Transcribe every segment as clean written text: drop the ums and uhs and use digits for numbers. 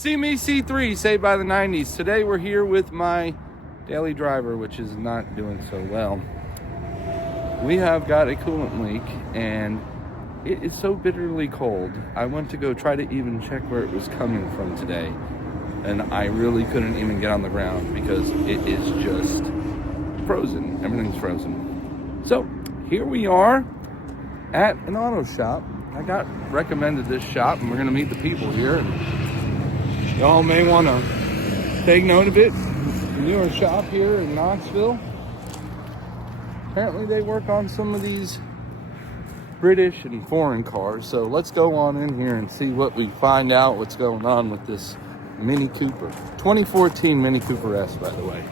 See me, C3, saved by the 90s. Today we're here with my daily driver, which is not doing so well. We have got a coolant leak, and it is so bitterly cold. I went to go try to even check where it was coming from today, and I really couldn't even get on the ground because it is just frozen. Everything's frozen. So here we are at an auto shop. I got recommended this shop, and we're gonna meet the people here. And y'all may want to take note of it. The newer shop here in Knoxville. Apparently they work on some of these British and foreign cars. So let's go on in here and see what we find out, what's going on with this Mini Cooper. 2014 Mini Cooper S, by the way.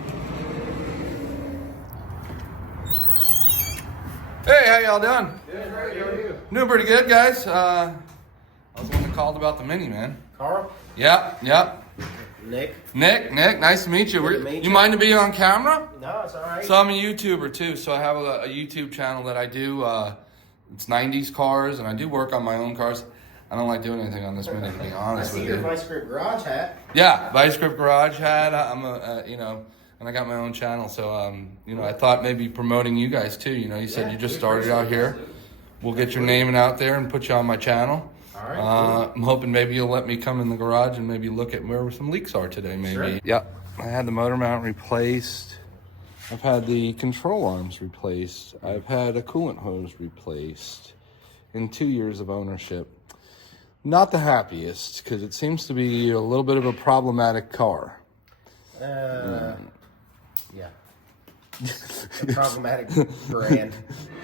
Hey, how y'all doing? Good, how are you? Doing pretty good, guys. I was the one that called about the Mini, man. Carl? Yep. Nick, nice to meet you. You mind to be on camera? No, it's all right. So I'm a YouTuber too, so I have a YouTube channel that I do. It's 90s cars, and I do work on my own cars. I don't like doing anything on this Mini, to be honest with you. I see your Vice Grip garage hat. Yeah, Vice Grip garage hat. I'm and I got my own channel, so I thought maybe promoting you guys too. You said you just started out here. We'll get your name out there and put you on my channel. All right. Cool. I'm hoping maybe you'll let me come in the garage and maybe look at where some leaks are today, maybe. Sure. Yep. I had the motor mount replaced. I've had the control arms replaced. I've had a coolant hose replaced in 2 years of ownership. Not the happiest, because it seems to be a little bit of a problematic car. Yeah. A problematic brand.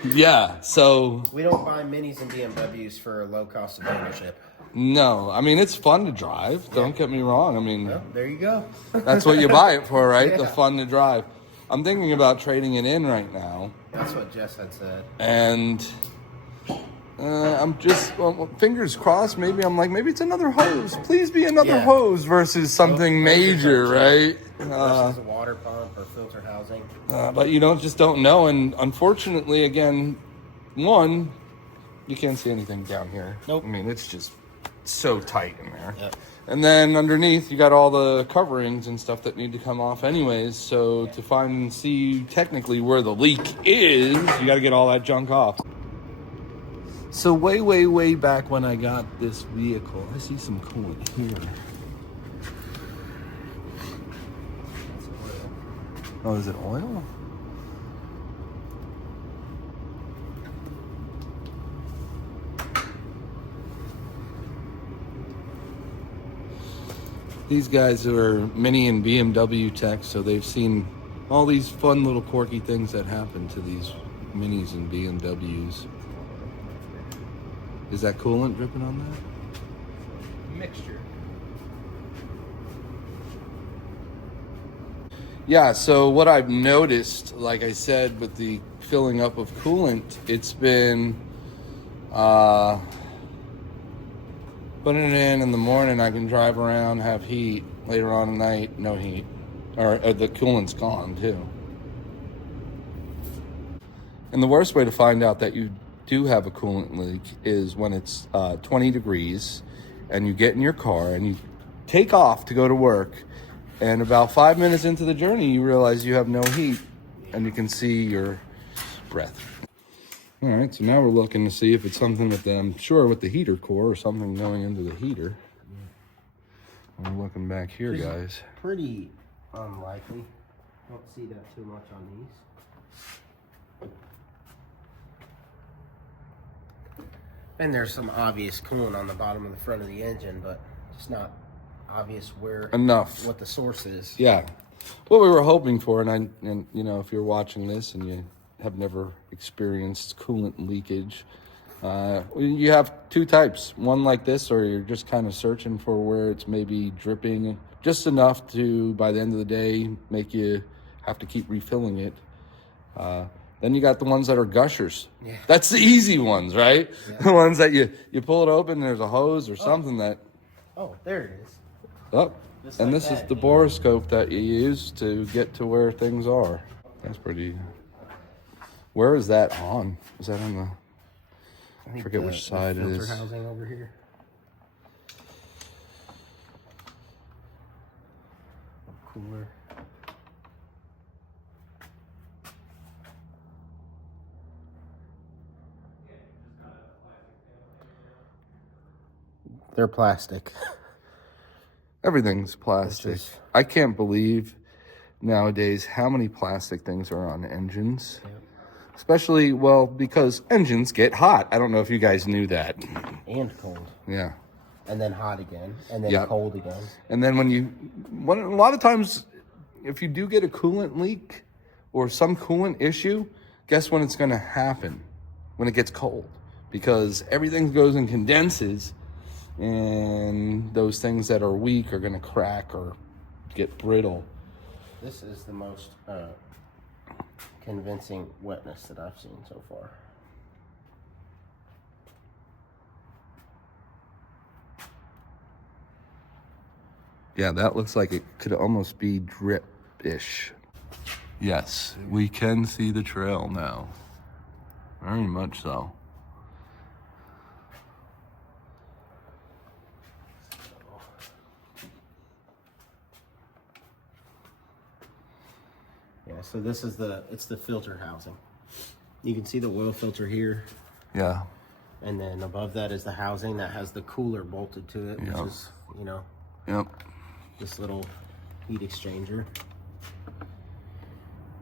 Yeah, so... We don't buy Minis and BMWs for a low cost of ownership. No, I mean, it's fun to drive. Don't get me wrong. I mean... Well, there you go. That's what you buy it for, right? Yeah. The fun to drive. I'm thinking about trading it in right now. That's what Jess had said. And I'm just, fingers crossed, maybe it's another hose. Please be another hose versus something major, right? Versus a water pump or filter housing. But you just don't know. And unfortunately, again, you can't see anything down here. Nope. I mean, it's just so tight in there. Yep. And then underneath, you got all the coverings and stuff that need to come off anyways. So to find and see technically where the leak is, you got to get all that junk off. So way back when I got this vehicle, I see some coolant here. Oh, is it oil? These guys are Mini and BMW techs, so they've seen all these fun little quirky things that happen to these Minis and BMWs. Is that coolant dripping on that? Mixture. Yeah, so what I've noticed, like I said, with the filling up of coolant, it's been putting it in the morning. I can drive around, have heat. Later on at night, no heat. Or the coolant's gone too. And the worst way to find out that you do have a coolant leak is when it's 20 degrees and you get in your car and you take off to go to work, and about 5 minutes into the journey you realize you have no heat and you can see your breath. All right, so now we're looking to see if it's something with with the heater core or something going into the heater. We're looking back here, guys. Pretty unlikely. Don't see that too much on these. And there's some obvious coolant on the bottom of the front of the engine, but it's not obvious what the source is. Yeah, what we were hoping for, and if you're watching this and you have never experienced coolant leakage, you have two types. One like this, or you're just kind of searching for where it's maybe dripping just enough to, by the end of the day, make you have to keep refilling it. Then you got the ones that are gushers. Yeah. That's the easy ones, right? Yeah. The ones that you pull it open, there's a hose or something that... Oh, there it is. Oh, and this is the borescope that you use to get to where things are. That's pretty... Where is that on? Is that on the... I forget which side it is. Filter housing over here. cooler. They're plastic. Everything's plastic. I can't believe nowadays how many plastic things are on engines. Yep. Especially, well, because engines get hot. I don't know if you guys knew that. And cold. Yeah. And then hot again. And then cold again. And then a lot of times, if you do get a coolant leak or some coolant issue, guess when it's going to happen? When it gets cold. Because everything goes and condenses, and those things that are weak are going to crack or get brittle. This is the most convincing wetness that I've seen so far. Yeah, that looks like it could almost be drip-ish. Yes, we can see the trail now. Very much so. Yeah, so this is it's the filter housing. You can see the oil filter here. Yeah. And then above that is the housing that has the cooler bolted to it, which is, Yep. This little heat exchanger.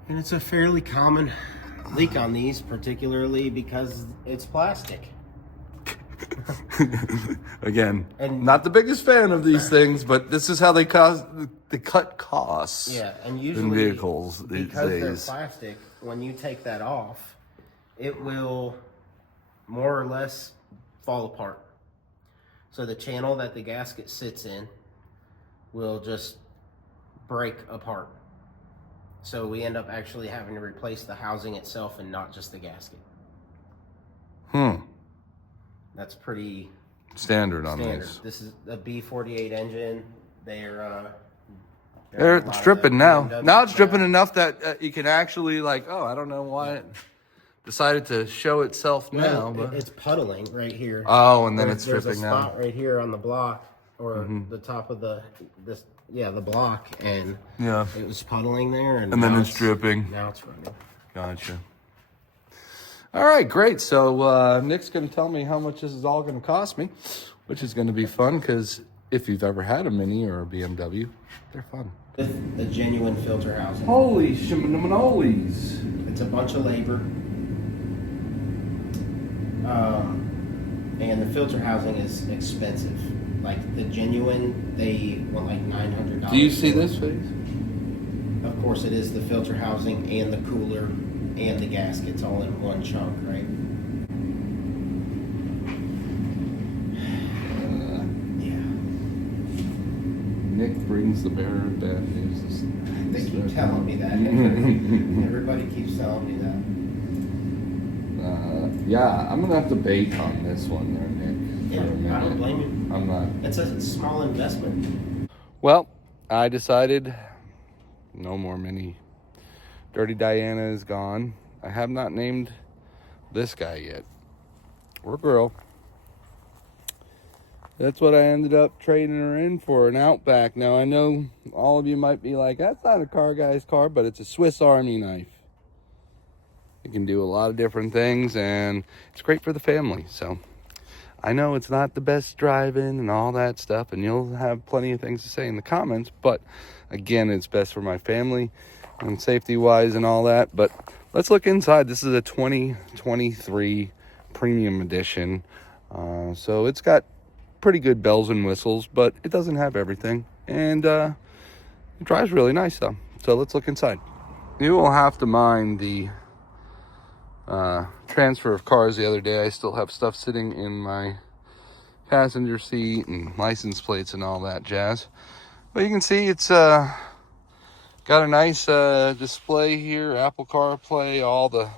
And it's a fairly common leak on these, particularly because it's plastic. Again, not the biggest fan of these things, but this is how they cut costs. Yeah, and usually in vehicles these because days. they're plastic, when you take that off, it will more or less fall apart. So the channel that the gasket sits in will just break apart. So we end up actually having to replace the housing itself and not just the gasket. That's pretty standard on these. This is a B48 engine. They're it's dripping now. Now it's dripping enough that you can actually I don't know why it decided to show itself now. But it's puddling right here. Oh, and then it's dripping now. There's a spot right here on the block, or the top of the block, and it was puddling there, and then it's dripping. Now it's running. Gotcha. All right, great. So Nick's going to tell me how much this is all going to cost me, which is going to be fun because if you've ever had a Mini or a BMW, they're fun. The genuine filter housing. Holy shimanolis. It's a bunch of labor. And the filter housing is expensive. Like the genuine, they want like $900. Do you see this face? Of course, it is the filter housing and the cooler and the gaskets all in one chunk, right? Nick brings the bearer of bad news. They keep telling me that. Everybody keeps telling me that. Yeah, I'm gonna have to bait on this one there, Nick. Yeah, I don't blame you. I'm not. It's a small investment. Well, I decided no more Mini. Dirty Diana is gone. I have not named this guy yet. Or girl. That's what I ended up trading her in for, an Outback. Now, I know all of you might be like, that's not a car guy's car, but it's a Swiss Army knife. It can do a lot of different things, and it's great for the family. So, I know it's not the best driving and all that stuff, and you'll have plenty of things to say in the comments, but again, it's best for my family and safety-wise and all that. But let's look inside. This is a 2023 Premium Edition. So it's got pretty good bells and whistles, but it doesn't have everything. And it drives really nice, though. So let's look inside. You will have to mind the transfer of cars the other day. I still have stuff sitting in my passenger seat and license plates and all that jazz. But you can see it's got a nice display here, Apple CarPlay, all the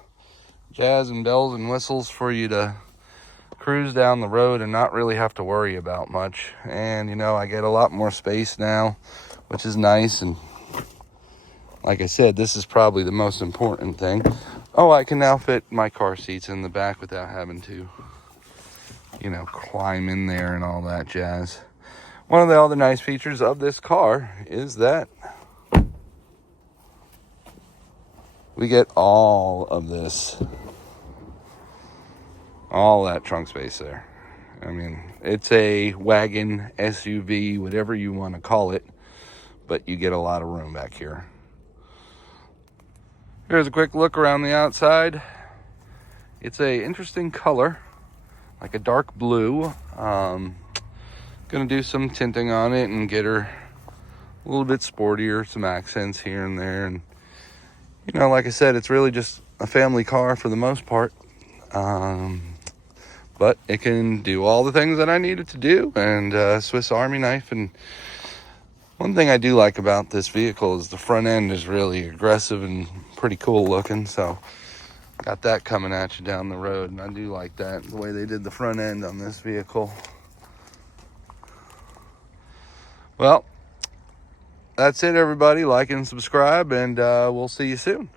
jazz and bells and whistles for you to cruise down the road and not really have to worry about much. And I get a lot more space now, which is nice. And like I said, this is probably the most important thing. Oh, I can now fit my car seats in the back without having to climb in there and all that jazz. One of the other nice features of this car is that we get all of this, all that trunk space there. I mean, it's a wagon, SUV, whatever you want to call it, but you get a lot of room back here. Here's a quick look around the outside. It's a interesting color, like a dark blue. Gonna do some tinting on it and get her a little bit sportier, some accents here and there. And you know, like I said, it's really just a family car for the most part. But it can do all the things that I need it to do, and Swiss Army knife. And one thing I do like about this vehicle is the front end is really aggressive and pretty cool looking. So got that coming at you down the road, and I do like that, the way they did the front end on this vehicle. Well, that's it, everybody. Like and subscribe, and we'll see you soon.